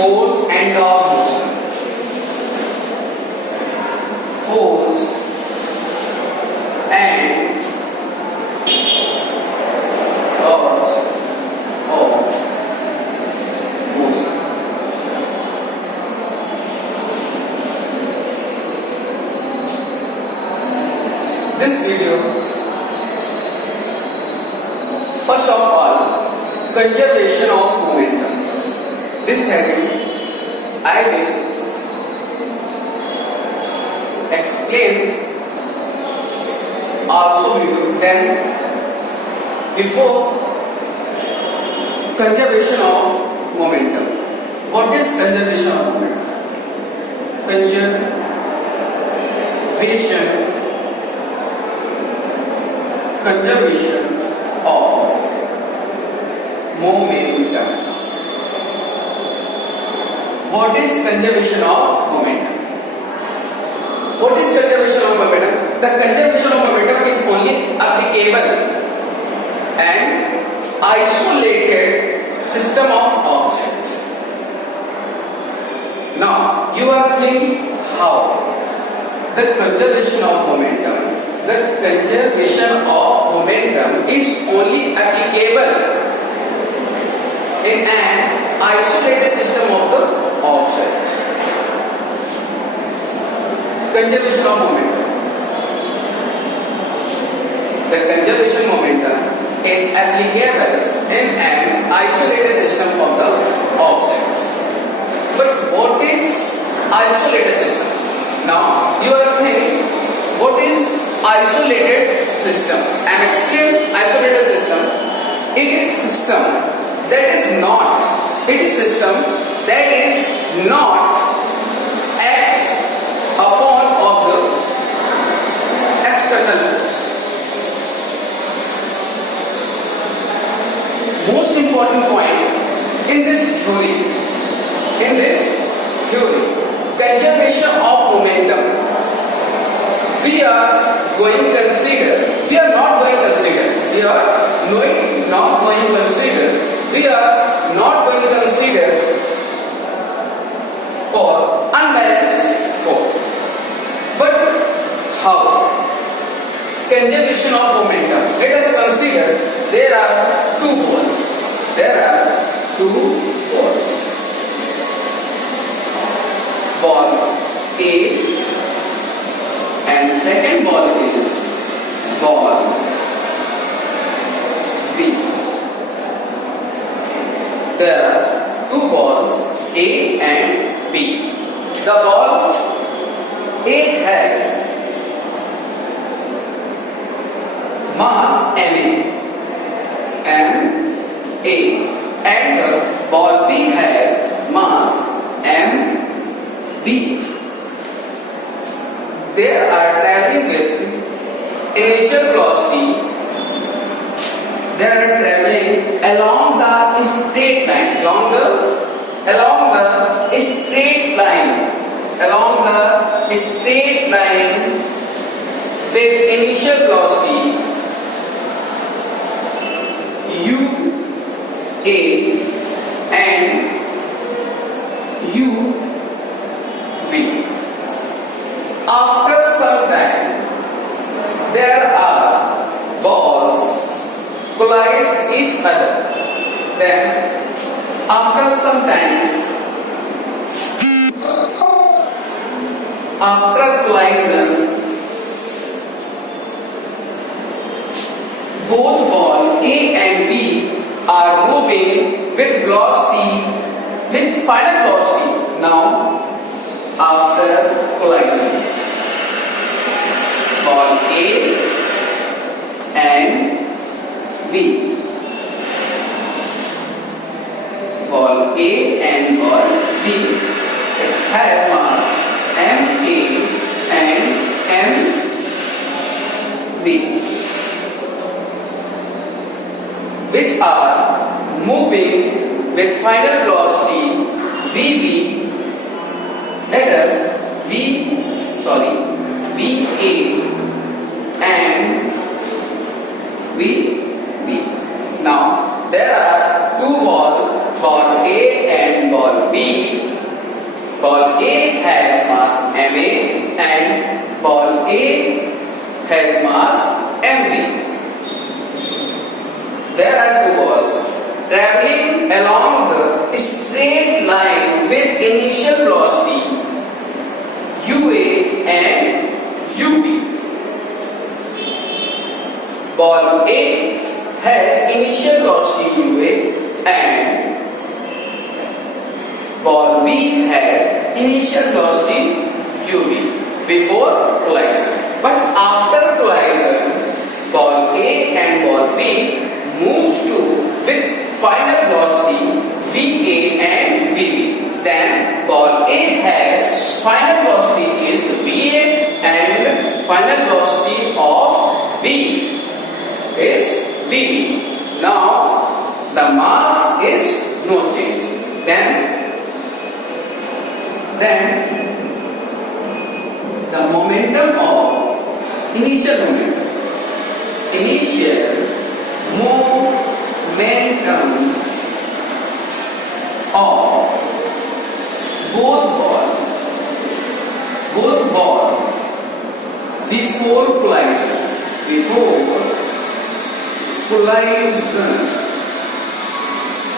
force and torque motion. Force and torque of motion. This video, first of all, conservation of momentum. This heading I will explain also video. Then before conservation of momentum. What is conservation of momentum? Conservation of momentum. What is conservation of momentum? What is conservation of momentum? The conservation of momentum is only applicable and isolated system of objects. Now you are thinking how the conservation of momentum. The conservation of momentum is only applicable in an isolated system of the object. Conservation of momentum. The conservation momentum is applicable in an isolated system of the object. But what is isolated system? Now you are thinking, what is isolated system? I am explaining isolated system. It is system that is not. It is system that is not acts upon of the external force. Most important point in this theory, conservation of momentum, we are not going to consider for unbalanced force. But how? Conservation of momentum. Let us consider there are two balls. Ball A and second ball is ball B. There are two balls A and B. The ball A has mass ma and the ball B has mass mb. They are traveling with initial velocity. They are traveling along the straight line. Along the straight line with initial velocity u a and u v. After some time, there are balls collide each other. Then, after some time, after collision, both ball A and B are moving with velocity, with final velocity. Now, after collision, ball A and B, ball A and ball B, it has mass ma and mb, which are moving with final velocity vb. Let us VA and VB. Now there are two balls, ball A and ball B, ball A has mass ma and ball A has mass mb. There are two balls traveling along the straight line with initial velocity ua and ub. Ball A has initial velocity ua and ball B has initial velocity ub before collision. But after collision, ball A and ball B moves to with final velocity Va and Vb. Then ball A has final velocity is Va and final velocity of B is Vb. Now the mass is no change. Then the momentum of initial momentum of both ball before collision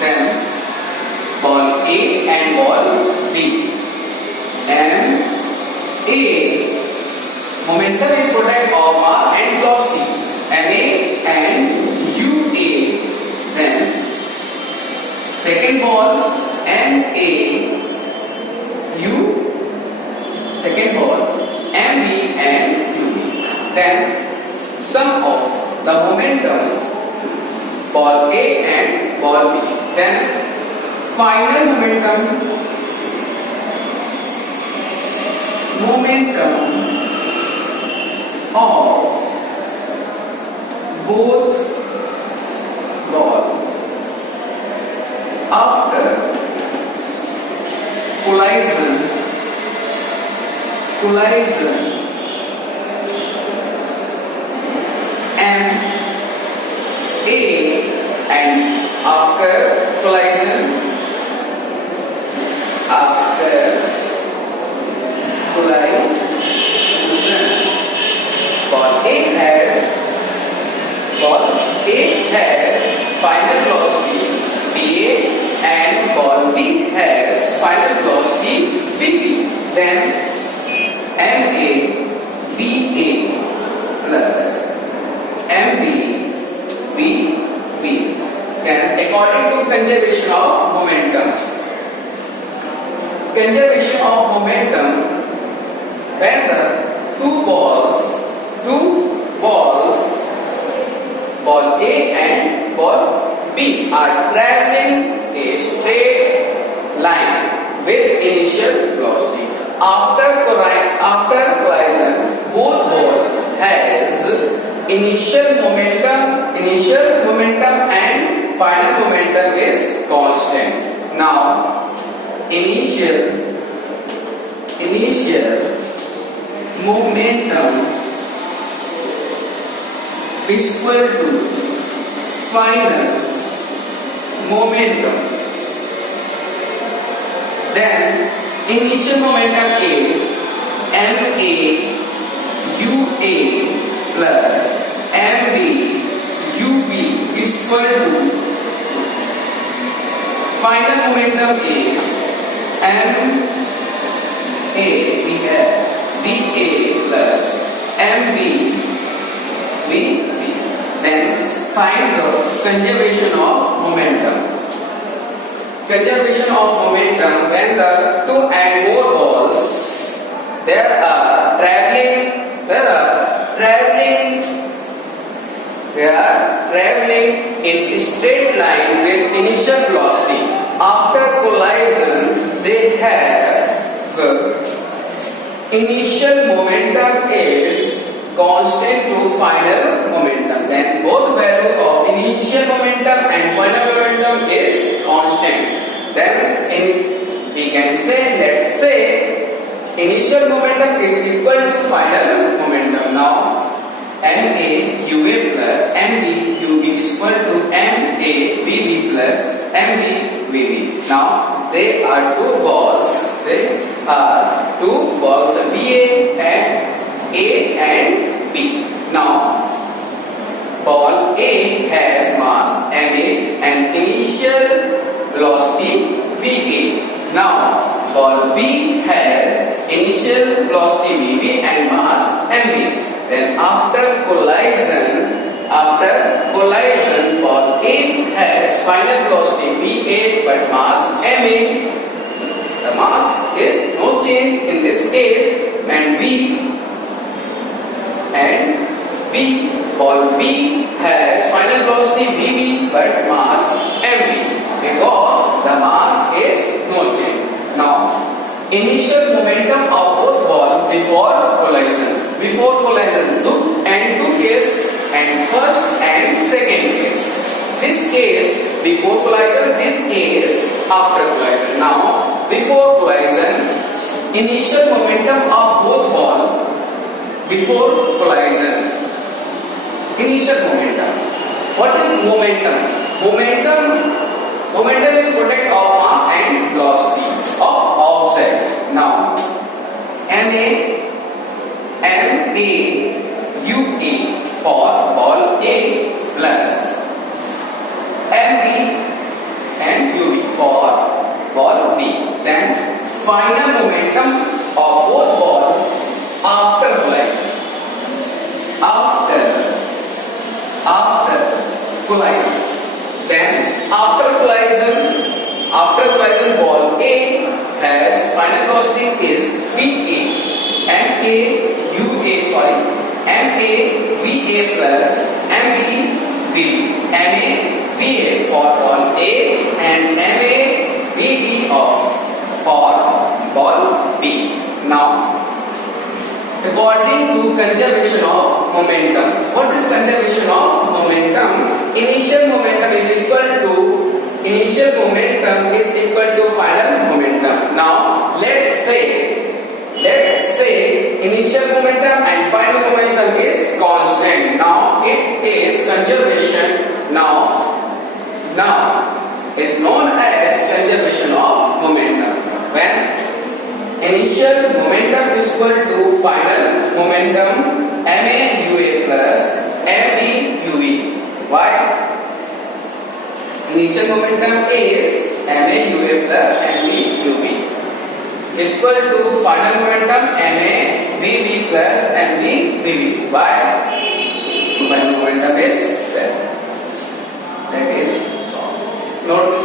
then ball A and ball B and A momentum is product of mass and velocity ma and ua. Then second ball ma u, second ball mb and ub. Then sum of the momentum ball A and ball B. Then final momentum of both ball after collision M A and after collision ball A has final velocity Va and ball B has final velocity Vb. Then ma Va plus mb Vb. Then according to conservation of momentum, when the two balls ball A and ball B are traveling a straight line with initial velocity. After collision, both ball has initial momentum and final momentum is constant. Now initial momentum is equal to final momentum. Then initial momentum is ma ua plus mb ub is equal to final momentum is ma we have va plus mb vb. Then find the conservation of momentum. When the two and more balls there are traveling in straight line with initial velocity. After collision, they have the initial momentum is constant to final momentum. Then both value of initial momentum and final momentum is constant. Then we can say, let's say initial momentum is equal to final momentum. Now ma ua plus mb ub is equal to ma vb plus mb vb. Now they are two balls. are two balls BA and A and B. Now, ball A has mass MA and initial velocity VA. Now, ball B has initial velocity VB and mass MB. Then after collision, ball A has final velocity VA but mass MA. The mass is no change in this case, and ball B has final velocity VB but mass MB because the mass is no change. Now, initial momentum of both balls before collision. Before collision, two case and first and second case. This case before collision, this case after collision. Now, before collision, initial momentum of both balls before collision. Initial momentum. What is momentum? Momentum is product of mass and velocity of object. Now, MA for ball A plus MB and UB for ball B. Then final momentum of both balls after collision. After collision. Then after collision ball A has final velocity is VA. MA plus MB VB. MA VA for ball A and MA VB for ball B. Now, according to conservation of momentum, what is conservation of momentum? Initial momentum is equal to final momentum. Now, let's say initial momentum and final momentum is constant. Now it is conservation. Now is known as conservation of momentum. When initial momentum is equal to final momentum MA UA plus MB UV. Why? Initial momentum is MA UA plus MB UV is equal to final momentum MA VB plus MB VB. Why? Final momentum is there. That is solved. Note